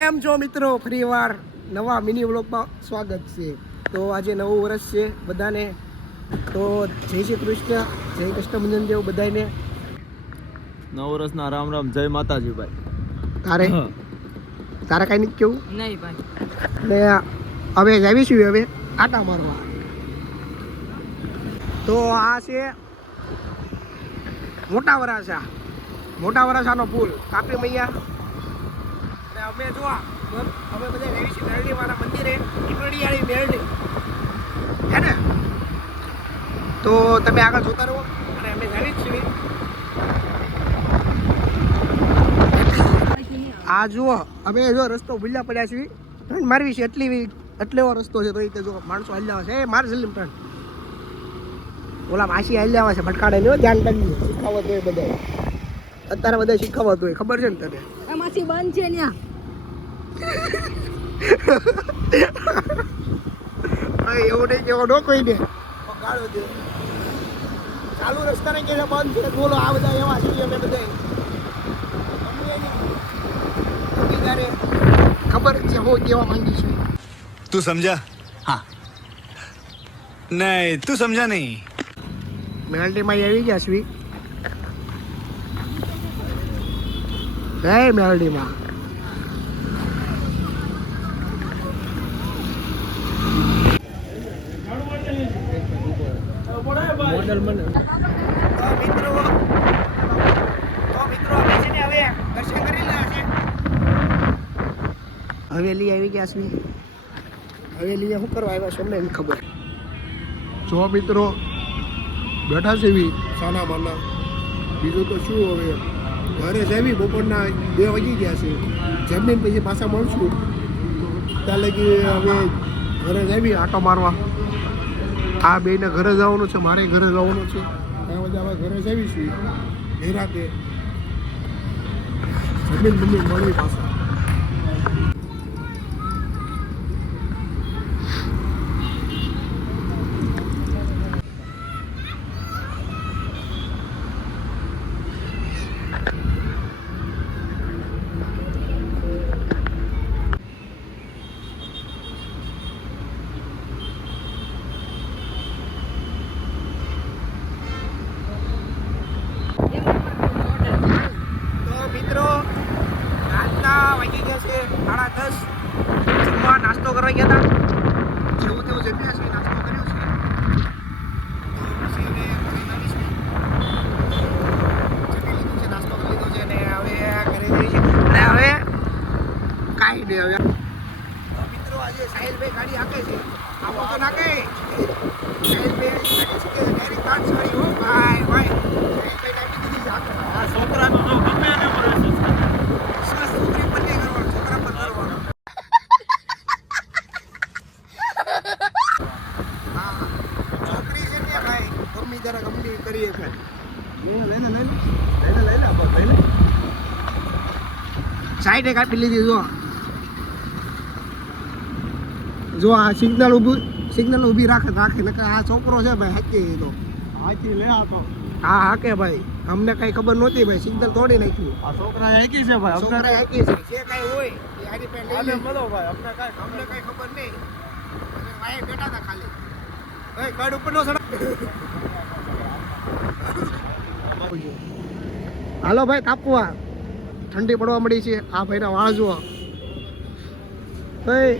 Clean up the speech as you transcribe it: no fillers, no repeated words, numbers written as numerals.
કેમ છો મિત્રો, ફરીવાર નવા મિની વ્લોગમાં સ્વાગત છે. તો આજે નવું વર્ષ છે બધાને, તો જય શ્રી કૃષ્ણ, જય કૃષ્ણ દેવ બધાને. નવ વર્ષના રામ રામ, જય માતાજી ભાઈ. તારે કઈ નથી કેવું? નહીં ભાઈ. ને હવે આવીશું હવે આટા મારવા. તો આ છે મોટા વરાછાનો પુલ, કાપી મૈયા. અમે જો અમે બધા આવીશું મેરડી વાળા મંદિરે, ટીકડીયાળી મેરડી હે ને. તો તમે આગળ જોતા રહો અને અમે જાણી જ છીએ. આ જુઓ, અમે જો રસ્તો ભૂલ્યા પડ્યા છીએ, ટર્ન મારવી છે એટલો એવો રસ્તો છે. તો એ જો માણસો હાલ્યા છે, માર જલ્દી ટર્ન. ઓલા માસી હાલ્યા છે ભટકાડે ને, ધ્યાન રાખજો. શીખાવત હોય બધા, અત્યારે બધા શીખાવત હોય, ખબર છે ને તને? માસી બંધ છે ત્યાં. એવું નહીં કેવો નો કોઈ ને ગાળો દે. ચાલુ રસ્તા ને કે બંધ છે, બોલો. આ બધા એવા છીએ અમે બધા, ખબર છે હું કેવા માંગી છું. તું સમજા? हाँ नहीं, તું સમજા નહીં. મેલડીમાં આવી ગયા છીએ. જય મેલડીમાં. હવેલી આવી ગયા છે. હવેલી શું કરવા આવ્યા છે અમને એની ખબર. જો મિત્રો બેઠા છે એવી સાના માના. બીજું તો શું, હવે ઘરે જવી. બપોરના 2 વાગી ગયા છે. જમીન પછી પાછા મળશું. ત્યાં લગી હવે ઘરે જવી આટો મારવા. આ બેને ઘરે જવાનું છે, મારે ઘરે જવાનું છે. ત્યાં બધા હવે ઘરે જવી છીએ નિરાતે. જમીન મળી પાછા. વાગી ગયા છે 10:30. જમવા નાસ્તો કરવા ગયા હતા. જેવું તેવું જમ્યા છે, નાસ્તો કર્યો છે. નાસ્તો કરી લીધો છે ને હવે ઘરે જઈએ છીએ. અને હવે કાંઈ નહીં. હવે મિત્રો આજે સાહિલભાઈ ગાડી હાકે છે. આવો તો નાખે સાહિલભાઈ ડાયરેક્ટ 5 વાળી. હો ભાઈ સાહિલભાઈ નાખી દીધી છે. આ છોકરાનો જો ગમે એને મળે છે. સાઈડે કાપી લીધી. જો આ સિગ્નલ ઊભી રાખે નકર આ છોકરો છે ભાઈ હાકી તો હાકી લે. આ તો હા હાકે ભાઈ, અમને કઈ ખબર નહોતી ભાઈ. સિગ્નલ તોડી નાખ્યું. આ છોકરા હાકી છે ભાઈ, છોકરા હાકી છે. જે કઈ હોય એ આની પે લઈ લે બોલો ભાઈ. અમને કઈ ખબર નહીં. અને ભાઈ બેઠા હતા ખાલી. ભાઈ ગાડ ઉપર નો સડા. હાલો ભાઈ કાપવા, ઠંડી પડવા મળી છે. આ ભાઈના વાળ જુઓ ભાઈ.